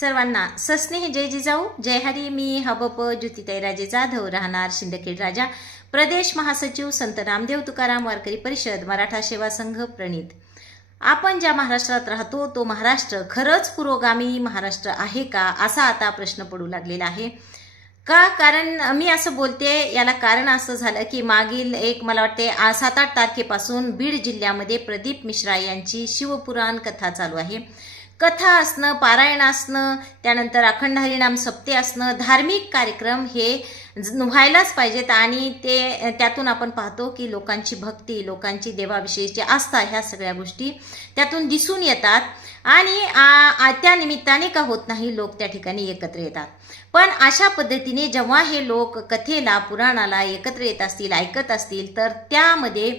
सर्वांना सस्नेह जय जिजाऊ जय हरी मी हबप ज्योतिताईराजे जाधव राहणार शिंदखेड राजा प्रदेश महासचिव संत रामदेव तुकाराम वारकरी परिषद मराठा सेवा संघ प्रणित. आपण ज्या महाराष्ट्रात राहतो तो महाराष्ट्र खरंच पुरोगामी महाराष्ट्र आहे का असा आता प्रश्न पडू लागलेला आहे. का? कारण मी असं बोलते याला कारण असं झालं की मागील एक मला वाटते आ- सात आठ तारखेपासून बीड जिल्ह्यामध्ये प्रदीप मिश्रा यांची शिवपुराण कथा चालू आहे. कथा असणं पारायण असणं त्यानंतर अखंड हरिणाम सप्ते असणं धार्मिक कार्यक्रम हे व्हायलाच पाहिजेत आणि ते त्यातून आपण पाहतो की लोकांची भक्ती लोकांची देवाविषयीची आस्था ह्या सगळ्या गोष्टी त्यातून दिसून येतात आणि आ- त्या निमित्ताने का होत नाही लोक त्या ठिकाणी एकत्र येतात. पण अशा पद्धतीने जेव्हा हे लोक कथेला पुराणाला एकत्र येत असतील ऐकत असतील तर त्यामध्ये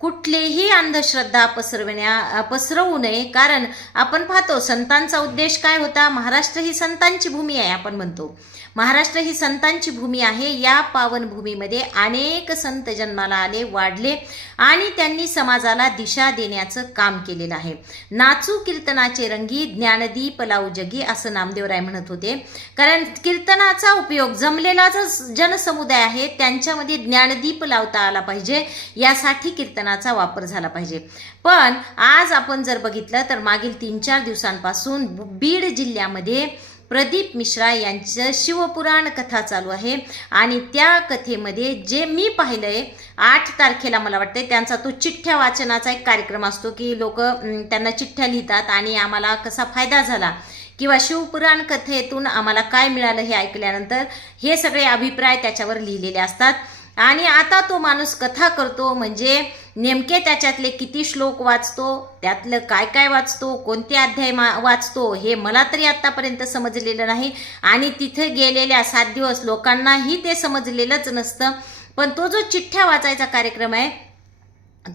कुठलेही अंधश्रद्धा पसरवण्या पसरवू नये. कारण आपण पाहतो संतांचा उद्देश काय होता? महाराष्ट्र ही संतांची भूमी आहे आपण म्हणतो. महाराष्ट्र ही संतांची भूमी आहे. या पावनभूमीमध्ये अनेक संत जन्माला आले वाढले आणि त्यांनी समाजाला दिशा देण्याचं काम केलेलं आहे. नाचू कीर्तनाचे रंगी ज्ञानदीप लावू जगी असं नामदेवराय म्हणत होते. कारण कीर्तनाचा उपयोग जमलेला जो जनसमुदाय आहे त्यांच्यामध्ये ज्ञानदीप लावता आला पाहिजे. यासाठी कीर्तनाचा वापर झाला पाहिजे. पण आज आपण जर बघितलं तर मागील तीन चार दिवसांपासून बीड जिल्ह्यामध्ये प्रदीप मिश्रा यांचं शिवपुराण कथा चालू आहे. आणि त्या कथेमध्ये जे मी पाहिलंय आठ तारखेला मला वाटते त्यांचा तो चिठ्ठ्या वाचनाचा एक कार्यक्रम असतो की लोक त्यांना चिठ्ठ्या लिहितात आणि आम्हाला कसा फायदा झाला किंवा शिवपुराण कथेतून आम्हाला काय मिळालं हे ऐकल्यानंतर हे सगळे अभिप्राय त्याच्यावर लिहिलेले असतात. आणि आता तो माणूस कथा करतो म्हणजे नेमके त्याच्यातले किती श्लोक वाचतो त्यातलं काय काय वाचतो कोणते अध्याय मा वाचतो हे मला तरी आत्तापर्यंत समजलेलं नाही. आणि तिथे गेलेल्या सात दिवस लोकांनाही ते समजलेलंच नसतं. पण तो जो चिठ्ठ्या वाचायचा कार्यक्रम आहे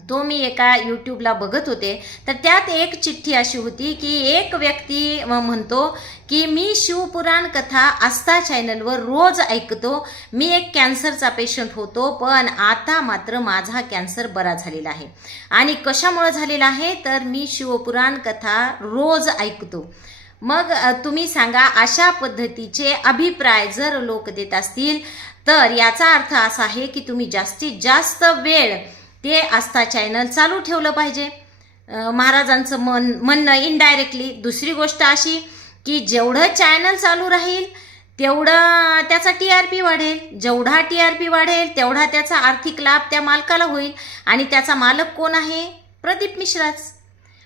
तो मी एका यूट्यूबला बघत होते. तर त्यात एक चिठ्ठी अशी होती की एक व्यक्ती म्हणतो की मी शिवपुराण कथा आस्था चॅनलवर रोज ऐकतो. मी एक कॅन्सरचा पेशंट होतो पण आता मात्र माझा कॅन्सर बरा झालेला आहे. आणि कशामुळं झालेला आहे? तर मी शिवपुराण कथा रोज ऐकतो. मग तुम्ही सांगा अशा पद्धतीचे अभिप्राय जर लोक देत असतील तर याचा अर्थ असा आहे की तुम्ही जास्तीत जास्त वेळ ते आस्था चॅनल चालू ठेवलं पाहिजे. महाराजांचं मन म्हणणं इनडायरेक्टली दुसरी गोष्ट अशी की जेवढं चॅनल चालू राहील तेवढं त्याचा टी आर पी वाढेल. जेवढा टी आर पी वाढेल तेवढा त्याचा आर्थिक लाभ त्या मालकाला होईल. आणि त्याचा मालक कोण आहे? प्रदीप मिश्राच.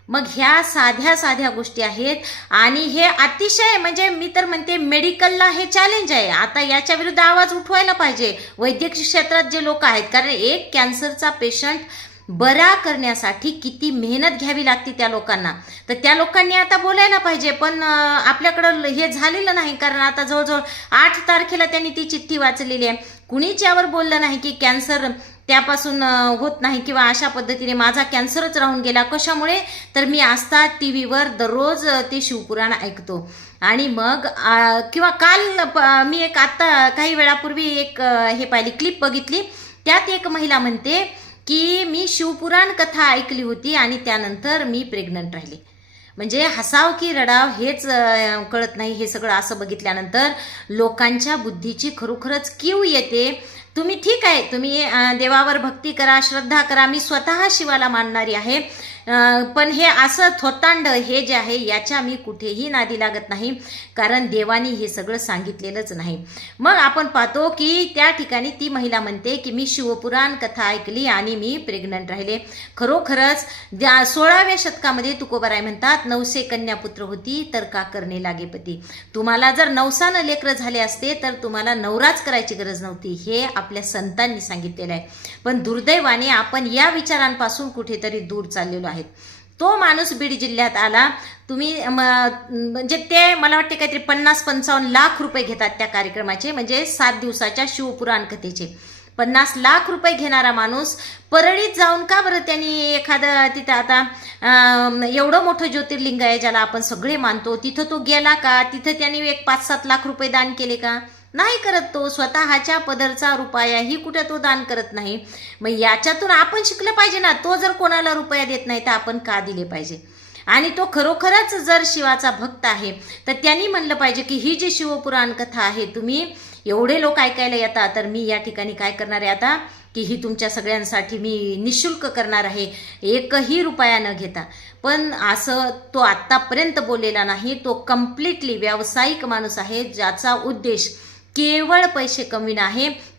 मग ह्या साध्या साध्या गोष्टी आहेत. आणि हे अतिशय म्हणजे मी तर म्हणते मेडिकलला हे चॅलेंज आहे. आता याच्या विरुद्ध आवाज उठवायला पाहिजे. वैद्यकीय क्षेत्रात जे लोक आहेत कारण एक कॅन्सरचा पेशंट बरा करण्यासाठी किती मेहनत घ्यावी लागते त्या लोकांना. तर त्या लोकांनी आता बोलायला पाहिजे पण आपल्याकडं हे झालेलं नाही. कारण आता जवळजवळ आठ तारखेला त्यांनी ती चिठ्ठी वाचलेली आहे. कुणीच यावर बोललं नाही की कॅन्सर त्यापासून होत नाही किंवा अशा पद्धतीने माझा कॅन्सरच राहून गेला. कशामुळे? तर मी आस्था टी व्हीवर दररोज ते शिवपुराण ऐकतो. आणि मग किंवा काल प- मी एक आत्ता काही वेळापूर्वी एक हे पाहिली क्लिप बघितली. त्यात एक महिला म्हणते की मी शिवपुराण कथा ऐकली होती आणि त्यानंतर मी प्रेग्नंट राहिले. म्हणजे हसाव की रडाव हेच कळत नाही. हे सगळं असं बघितल्यानंतर लोकांच्या बुद्धीची खरोखरच कीव येते. तुम्ही ठीक आहे. तुम्ही देवावर भक्ती करा श्रद्धा करा. मी स्वतः शिवाला मानणारी आहे. पण हे असं थोतांड हे जे आहे याच्या मी कुठेही नादी लागत नाही कारण देवानी हे सगळं सांगितलेलंच नाही. मग आपण पाहतो की त्या ठिकाणी ती महिला म्हणते की मी शिवपुराण कथा ऐकली आणि मी प्रेग्नंट राहिले. खरोखरच ज्या सोळाव्या शतकामध्ये तुकोबाराय म्हणतात नवसे कन्यापुत्र होती तर का करणे लागेपती. तुम्हाला जर नवसानं लेकरं झाले असते तर तुम्हाला नवराच करायची गरज नव्हती हे आपल्या संतांनी सांगितलेलं आहे. पण दुर्दैवाने आपण या विचारांपासून कुठेतरी दूर चाललेलो आहे. आहेत तो माणूस बीड जिल्ह्यात आला. तुम्ही म्हणजे ते मला वाटते काहीतरी पन्नास पंचावन्न लाख रुपये घेतात त्या कार्यक्रमाचे म्हणजे सात दिवसाच्या शिवपुराण कथेचे. पन्नास लाख रुपये घेणारा माणूस परळीत जाऊन का बरं त्यांनी एखादं तिथं आता एवढं मोठं ज्योतिर्लिंग आहे ज्याला आपण सगळे मानतो. तिथं तो गेला का? तिथं त्यांनी एक पाच सात लाख रुपये दान केले का? नाही करत तो स्वतःच्या पदरचा रुपयाही कुठे तो दान करत नाही. मग याच्यातून आपण शिकलं पाहिजे ना तो जर कोणाला रुपया देत नाही तर आपण का दिले पाहिजे? आणि तो खरोखरच जर शिवाचा भक्त आहे तर त्यांनी म्हणलं पाहिजे की ही जी शिवपुराण कथा आहे तुम्ही एवढे लोक ऐकायला येतात तर मी या ठिकाणी काय करणार आहे आता? की ही तुमच्या सगळ्यांसाठी मी निशुल्क करणार आहे एकही रुपया न घेता. पण असं तो आत्तापर्यंत बोललेला नाही तो कम्प्लिटली व्यावसायिक माणूस आहे ज्याचा उद्देश केवळ पैसे कमी आहे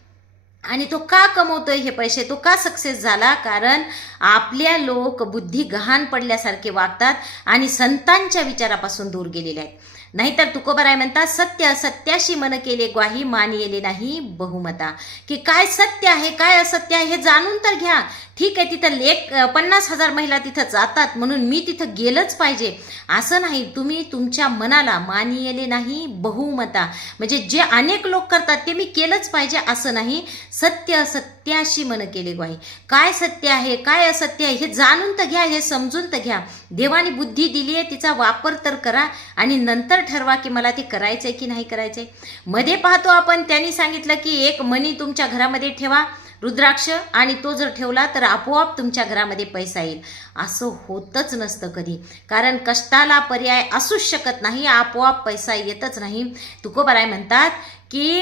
आणि तो का कमवतो हे पैसे? तो का सक्सेस झाला? कारण आपल्या लोक बुद्धी गहाण पडल्यासारखे वागतात आणि संतांच्या विचारापासून दूर गेलेले आहेत. नाहीतर तुकोबराय म्हणतात सत्य असत्याशी मन केले ग्वाही मान येले नाही बहुमता. की काय सत्य आहे काय असत्य आहे हे जाणून तर घ्या. ठीक आहे तिथं लेख पन्नास हजार महिला तिथं जातात म्हणून मी तिथं गेलंच पाहिजे. असं नाही तुम्ही तुमच्या मनाला मान नाही बहुमता. म्हणजे जे अनेक लोक करतात ते मी केलंच पाहिजे असं नाही. सत्य असत्याशी मन केले ग्वाही काय सत्य आहे काय असत्य आहे हे जाणून तर घ्या हे समजून तर घ्या. देवाने बुद्धी दिली आहे तिचा वापर तर करा आणि नंतर ठरवा की मला ते आहे की नाही करायचं आहे मध्ये पाहतो आपण त्यांनी सांगितलं की एक मनी तुमच्या घरामध्ये ठेवा. रुद्राक्ष आणि तो जर ठेवला तर आपोआप तुमच्या घरामध्ये पैसा येईल. असं होतच नसतं कधी. कारण कष्टाला पर्याय असूच शकत नाही आपोआप पैसा येतच नाही. तुकोबाराय म्हणतात की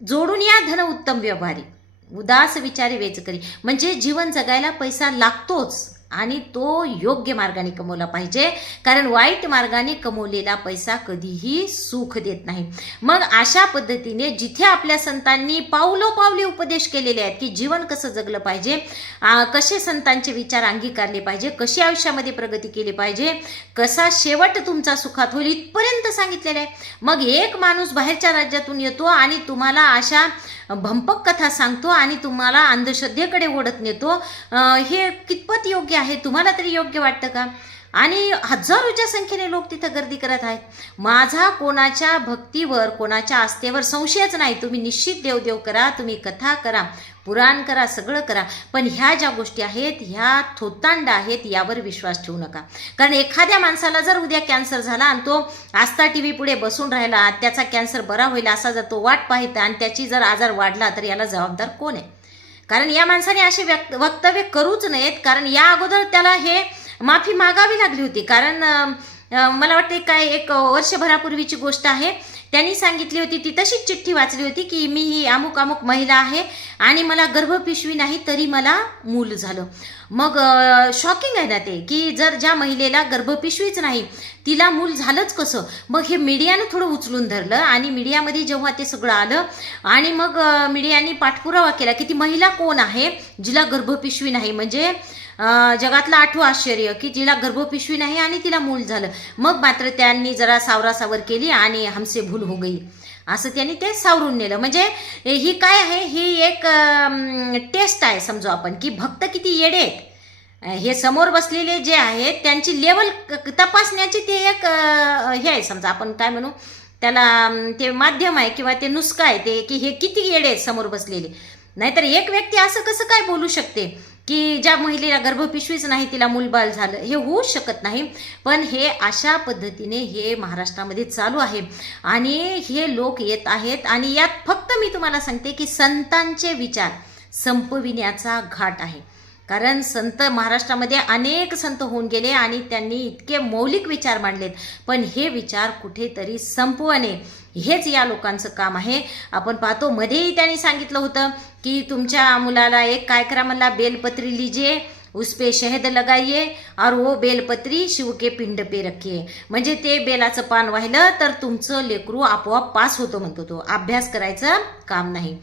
जोडून या धन उत्तम व्यवहारी. उदास विचारे वेच करी म्हणजे जीवन जगायला पैसा लागतोच. आणि तो योग्य मार्गाने कमवला पाहिजे. कारण वाईट मार्गाने कमवलेला पैसा कधीही सुख देत नाही. मग अशा पद्धतीने जिथे आपल्या संतांनी पावलोपावली उपदेश केलेले आहेत की जीवन कसं जगलं पाहिजे कसे संतांचे विचार अंगीकारले पाहिजे कशी आयुष्यामध्ये प्रगती केली पाहिजे कसा शेवट तुमचा सुखात होईल इथपर्यंत सांगितलेलं आहे. मग एक माणूस बाहेरच्या राज्यातून येतो आणि तुम्हाला अशा भंपक कथा सांगतो आणि तुम्हाला अंधश्रद्धेकडे ओढत नेतो. हे कितपत योग्य आहे? तुम्हाला तरी योग्य वाटतं का? आणि हजारोच्या संख्येने लोक तिथं गर्दी करत आहेत. माझा कोणाच्या भक्तीवर कोणाच्या आस्थेवर संशयच नाही. तुम्ही निश्चित देवदेव करा तुम्ही कथा करा पुराण करा सगळं करा. पण ह्या ज्या गोष्टी आहेत ह्या थोतांड आहेत यावर विश्वास ठेवू नका. कारण एखाद्या माणसाला जर उद्या कॅन्सर झाला आणि तो आस्था टी व्ही पुढे बसून राहिला त्याचा कॅन्सर बरा होईल असा जर तो वाट पाहित आणि त्याची जर आजार वाढला तर याला जबाबदार कोण आहे? कारण या माणसाने असे व्यक्त वक्तव्य करूच नयेत. कारण या अगोदर त्याला हे माफी मागावी लागली होती. कारण मला वाटते काय एक वर्षभरापूर्वीची गोष्ट आहे. त्यांनी सांगितली होती ती तशीच चिठ्ठी वाचली होती की मी ही अमुक अमुक महिला आहे आणि मला गर्भपिशवी नाही तरी मला मूल झालं. मग शॉकिंग आहे ना ते की जर ज्या महिलेला गर्भपिशवीच नाही तिला मूल झालंच कसं? मग हे मीडियानं थोडं उचलून धरलं आणि मीडियामध्ये जेव्हा ते सगळं आलं आणि मग मीडियाने पाठपुरावा केला की ती महिला कोण आहे जिला गर्भपिशवी नाही? म्हणजे जगातलं आठवं आश्चर्य की जिला गर्भपिशवी नाही आणि तिला मूल झालं. मग मात्र त्यांनी जरा सावरासावर केली आणि हमसे भूल हो गई. असं त्यांनी ते सावरून नेलं. म्हणजे ही काय आहे? ही एक टेस्ट आहे समजू आपण की भक्त किती येडे आहेत. हे समोर बसलेले जे आहेत त्यांची लेवल तपासण्याची ते एक हे आहे समजा आपण काय म्हणू त्याला ते माध्यम आहे किंवा ते नुसकं आहे ते की हे किती येडे आहेत समोर बसलेले. नाहीतर एक व्यक्ती असं कसं काय बोलू शकते? की ज्या महिलेला गर्भपिशवीच नाही तिला मूलबाल झालं हे होऊ शकत नाही. पण हे अशा पद्धतीने हे महाराष्ट्रामध्ये चालू आहे. आणि हे लोक येत आहेत आणि यात फक्त मी तुम्हाला सांगते की संतांचे विचार संपविण्याचा घाट आहे. कारण संत महाराष्ट्रामध्ये अनेक संत होऊन गेले आणि त्यांनी इतके मौलिक विचार मांडलेत. पण हे विचार कुठेतरी संपवणे हेच या लोकांचं काम आहे. आपण पाहतो मध्येही त्यांनी सांगितलं होतं की तुमच्या मुलाला एक काय करा म्हणला बेलपत्री लिजे उस पे शहद लगाइए और वो बेलपत्री शिव के पिंड पे रखिये म्हणजे ते बेलाचं पान वाहिलं तर तुमचं लेकरू आपोआप पास होतो म्हणतो तो. अभ्यास करायचं काम नाही.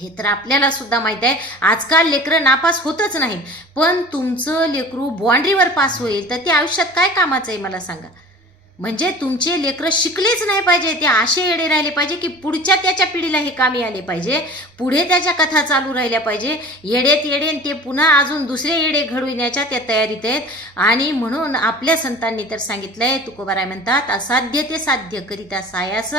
हे तर आपल्याला सुद्धा माहीत आहे. आजकाल लेकरं नापास होतच नाही पण तुमचं लेकरू बाँड्रीवर पास होईल तर ते आयुष्यात काय कामाचं आहे मला सांगा. म्हणजे तुमचे लेकरं शिकलेच नाही पाहिजे ते असे येडे राहिले पाहिजे की पुढच्या त्याच्या पिढीला हे कामी आले पाहिजे. पुढे त्याच्या कथा चालू राहिल्या पाहिजे. येडेत येडे ते पुन्हा अजून दुसरे येडे घडविण्याच्या त्या तयारीत आहेत. आणि म्हणून आपल्या संतांनी तर सांगितलंय तुकोबाराय म्हणतात असाध्य ते साध्य करिता सायास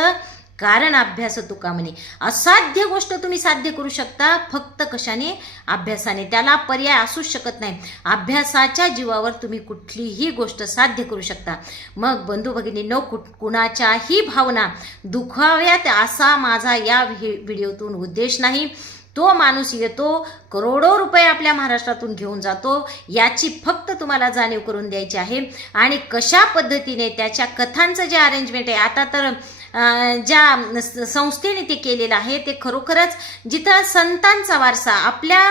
कारण अभ्यास तुका म्हणे? असाध्य गोष्ट तुम्ही साध्य करू शकता फक्त कशाने? अभ्यासाने. त्याला पर्याय असूच शकत नाही. अभ्यासाच्या जीवावर तुम्ही कुठलीही गोष्ट साध्य करू शकता. मग बंधू भगिनींनो कुठ कुणाच्याही भावना दुखाव्यात असा माझा या व्हि- व्हिडिओतून उद्देश नाही. तो माणूस येतो करोडो रुपये आपल्या महाराष्ट्रातून घेऊन जातो. याची फक्त तुम्हाला जाणीव करून द्यायची आहे. आणि कशा पद्धतीने त्याच्या कथांचं जे अरेंजमेंट आहे आता तर ज्या संस्थेने ते केलेलं आहे ते खरोखरच जिथं संतांचा वारसा आपल्या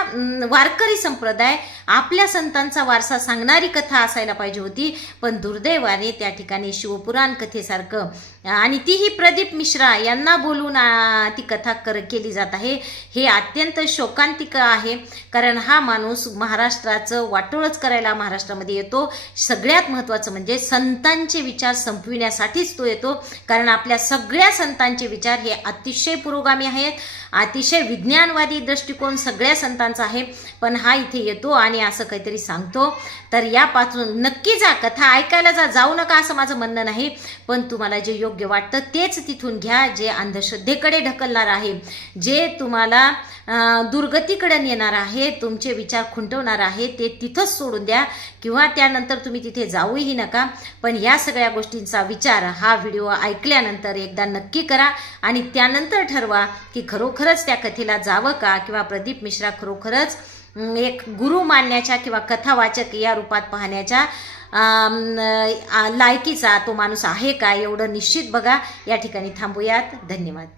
वारकरी संप्रदाय आपल्या संतांचा वारसा सांगणारी कथा असायला पाहिजे होती पण दुर्दैवाने त्या ठिकाणी शिवपुराण कथेसारखं आणि तीही प्रदीप मिश्रा यांना बोलून ती कथा कर केली जात आहे. हे अत्यंत शोकांतिक आहे कारण हा माणूस महाराष्ट्राचं वाटोळच करायला महाराष्ट्रामध्ये येतो. सगळ्यात महत्त्वाचं म्हणजे संतांचे विचार संपविण्यासाठीच तो येतो कारण आपल्या सगळ्या संतांचे विचार हे अतिशय पुरोगामी आहेत. अतिशय विज्ञानवादी दृष्टिकोन सगळ्या संतांचा आहे. पण हा इथे येतो आणि असं काहीतरी सांगतो. तर यापासून नक्की जा कथा ऐकायला जा जाऊ नका असं माझं म्हणणं नाही. पण तुम्हाला जे योग्य वाटतं तेच तिथून घ्या जे अंधश्रद्धेकडे ढकलणार आहे जे तुम्हाला दुर्गतीकडे नेणार आहे तुमचे विचार खुंटवणार आहे ते तिथंच सोडून द्या. किंवा त्यानंतर तुम्ही तिथे जाऊही नका. पण या सगळ्या गोष्टींचा विचार हा व्हिडिओ ऐकल्यानंतर एकदा नक्की करा आणि त्यानंतर ठरवा की खरोखरच त्या कथेला जावं का? किंवा प्रदीप मिश्रा खरोखरच एक गुरु मानण्याच्या किंवा कथावाचक या रूपात पाहण्याच्या लायकीचा तो माणूस आहे का? एवढं निश्चित बघा. या ठिकाणी थांबूयात. धन्यवाद.